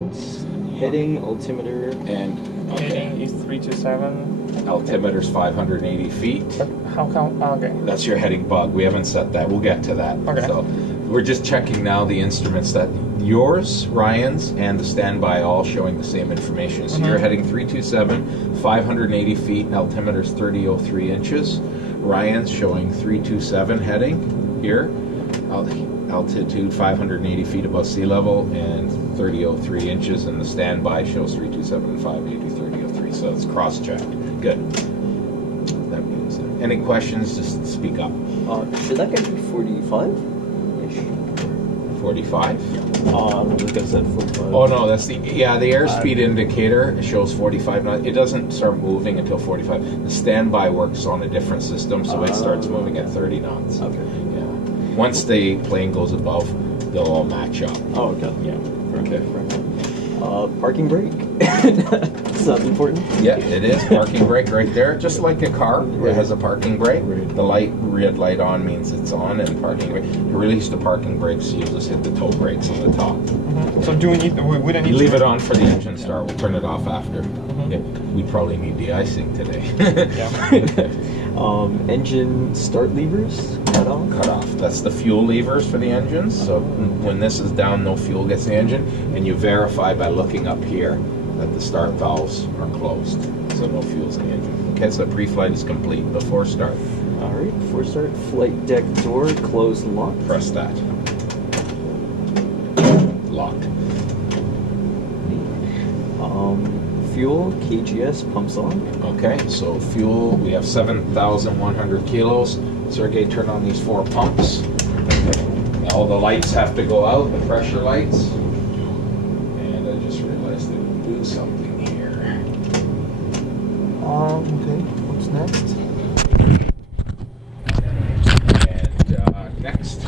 Heading, altimeter, And Heading is 327. altimeter's 580 feet. How come? Okay. That's your heading bug. We haven't set that. We'll get to that. Okay. So we're just checking now the instruments that yours, Ryan's, and the standby all showing the same information. So you're heading 327, 580 feet, altimeter's 3003 inches. Ryan's showing 327 heading here. Altitude 580 feet above sea level and 3003 inches, and the standby shows 327 and 580 3003. So it's cross-checked. Good. That means any questions, just speak up. should that guy be 45-ish? 45? I think I said 45. Oh no, that's the airspeed indicator shows 45 knots. It doesn't start moving until 45. The standby works on a different system, so it starts moving at 30 knots. Okay. Yeah. Once the plane goes above, they'll all match up. Oh, okay. Yeah. Okay. Parking brake. Is that important? Yeah, it is. Parking brake right there. Just like a car, Right. it has a parking brake. Right. The red light on means it's on, and parking brake. To release the parking brakes, you just hit the toe brakes on the top. So do we need? We wouldn't need. You leave to, it on for the engine start. We'll turn it off after. Yeah, we probably need de-icing today. Yeah. Engine start levers cut off. Cut off. That's the fuel levers for the engines. So when this is down, no fuel gets the engine, and you verify by looking up here that the start valves are closed, so no fuel's in the engine. Okay, so pre-flight is complete before start. All right. Before start, flight deck door closed and locked. Press that. Locked. Fuel KGS pumps on. Okay, so fuel, we have 7,100 kilos. Sergey, turn on these 4 pumps. All the lights have to go out, the pressure lights. And I just realized they would do something here. Okay. What's next? And next.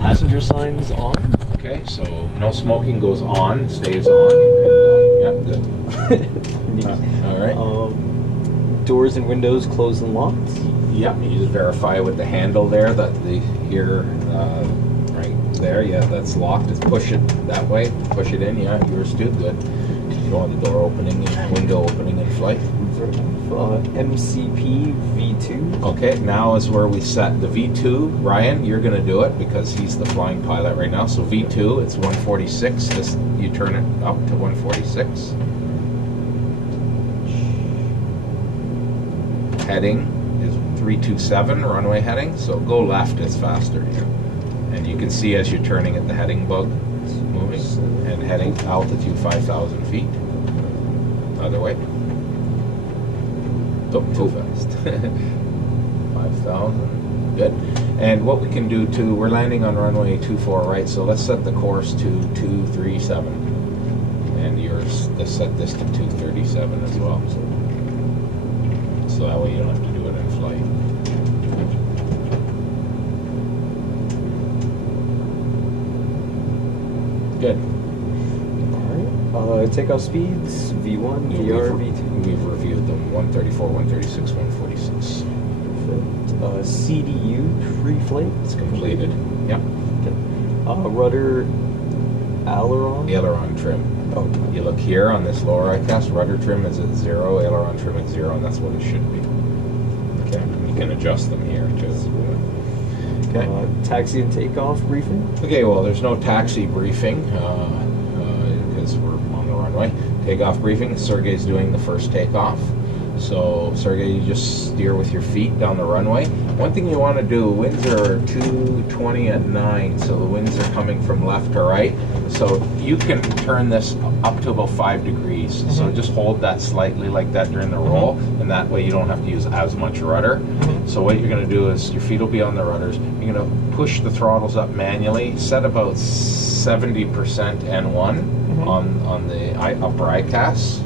Passenger signs on. Okay, so no smoking goes on, stays on. And, yeah, good. All right. Doors and windows closed and locked. Yep, you just verify with the handle there that the right there, yeah, that's locked. Just push it that way, push it in, yeah, yours too, good. You don't want the door opening and window opening in flight. MCP V2. Okay, now is where we set the V2. Ryan, you're going to do it because he's the flying pilot right now. So V2, it's 146. Just you turn it up to 146. Heading is 327, runway heading. So go left is faster here. And you can see as you're turning it, the heading bug is moving. And heading altitude 5,000 feet. Other way. Oh, too fast. 5,000. Good. And what we can do too, we're landing on runway 24 right, so let's set the course to 237. And yours, let's set this to 237 as well. So that way you don't have to do it in flight. Good. Alright. Takeoff speeds V1, VR, V2. We've reviewed them. 134, 136, 146. CDU pre-flight. It's completed. Yep. Rudder aileron. Aileron trim. Oh, You look here on this lower ICAS, rudder trim is at 0, aileron trim at 0, and that's what it should be. Okay, you can adjust them here too. Okay. Taxi and takeoff briefing. Okay, well, there's no taxi briefing because we're on the runway. Takeoff briefing, Sergey's doing the first takeoff. So, Sergey, you just steer with your feet down the runway. One thing you want to do, winds are 220 at 9, so the winds are coming from left to right. So you can turn this up to about 5 degrees. So just hold that slightly like that during the roll, and that way you don't have to use as much rudder. So what you're going to do is your feet will be on the rudders. You're going to push the throttles up manually, set about 70% N1 on the upper ICAS.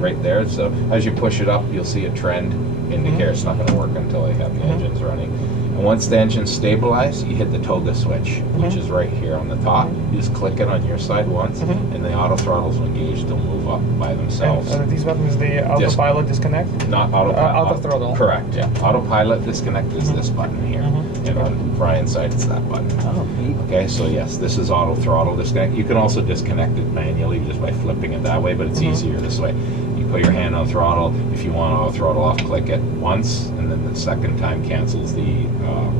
Right there, so as you push it up, you'll see a trend indicator. It's not going to work until they have the engines running. And once the engine's stabilized, you hit the toga switch, which is right here on the top. You just click it on your side once, and the auto throttles will engage. They'll move up by themselves. And these buttons, the autopilot disconnect? Not autopilot. Auto throttle. Correct. Yeah. Autopilot disconnect is this button here, and on Brian's side it's that button. Oh, neat. Okay, so yes, this is auto throttle disconnect. You can also disconnect it manually just by flipping it that way, but it's easier this way. You put your hand on throttle. If you want auto throttle off, click it once, and then the second time cancels the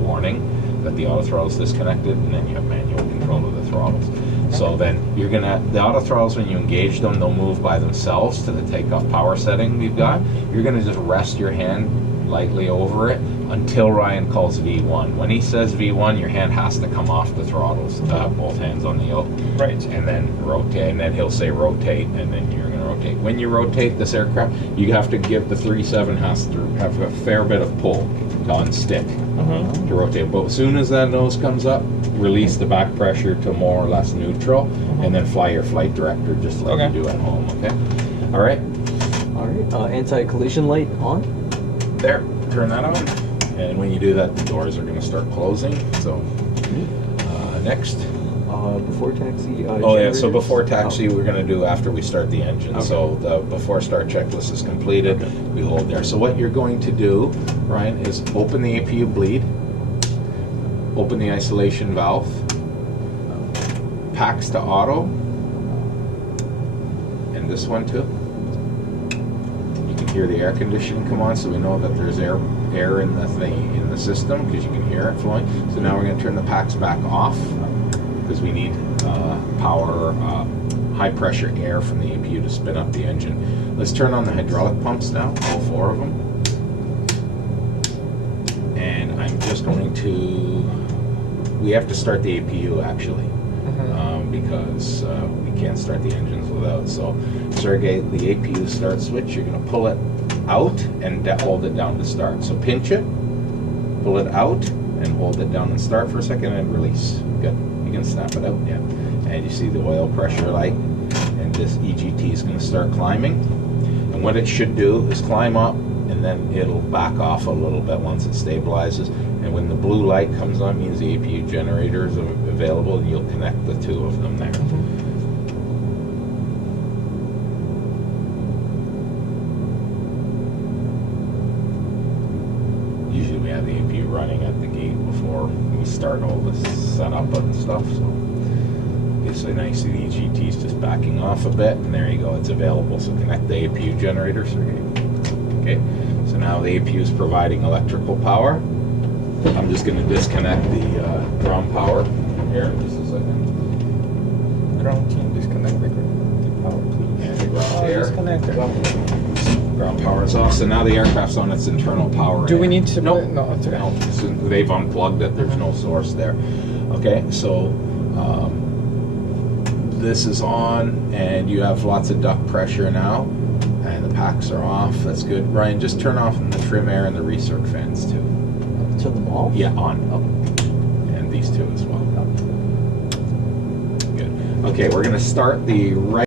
warning that the auto throttle is disconnected, and then you have manual control of the throttles. So then you're gonna, the auto throttles, when you engage them, they'll move by themselves to the takeoff power setting we've got. You're gonna just rest your hand lightly over it until Ryan calls V1. When he says V1, your hand has to come off the throttles, both hands on the yoke. Right. And then rotate, and then he'll say rotate, and then you're gonna rotate. When you rotate this aircraft, you have to give the 37 has to have a fair bit of pull to unstick to rotate. But as soon as that nose comes up, release the back pressure to more or less neutral, and then fly your flight director just like you do at home. Okay. All right. All right. Anti-collision light on. There. Turn that on. And when you do that, the doors are going to start closing. So next. Before taxi. Oh yeah. So before taxi, Oh. we're going to do after we start the engine. Okay. So the before start checklist is completed. We hold there. So what you're going to do, Ryan, is open the APU bleed. Open the isolation valve. Packs to auto. And this one too. You can hear the air conditioning come on, so we know that there's air in the thing in the system because you can hear it flowing. So now we're going to turn the packs back off because we need power, high pressure air from the APU to spin up the engine. Let's turn on the hydraulic pumps now, all 4 of them. And I'm just going to, we have to start the APU actually, because we can't start the engines without. So Sergey, the APU start switch, you're going to pull it out and hold it down to start. So pinch it, pull it out, and hold it down and start for a second and release. Good. You can snap it out, yeah. And you see the oil pressure light, and this EGT is going to start climbing. And what it should do is climb up, and then it'll back off a little bit once it stabilizes. And when the blue light comes on, means the APU generator is available, and you'll connect the 2 of them there. Usually we have the APU running at the gate before we start all this setup and stuff. So it's so nice, the EGT is just backing off a bit, and there you go, it's available. So connect the APU generator, Sergey. Okay, so now the APU is providing electrical power. I'm just going to disconnect the ground power here just a second. Ground team disconnect the power, please. And the ground air. Disconnected. Ground power is off. So now the aircraft's on its internal power. Do we need to? Nope. No, it's okay. No, so they've unplugged it. There's no source there. Okay, so this is on, and you have lots of duct pressure now, and the packs are off. That's good. Ryan, just turn off the trim air and the recirc fans too. Turn them off? Yeah, on. And these 2 as well. Good. Okay, we're going to start the right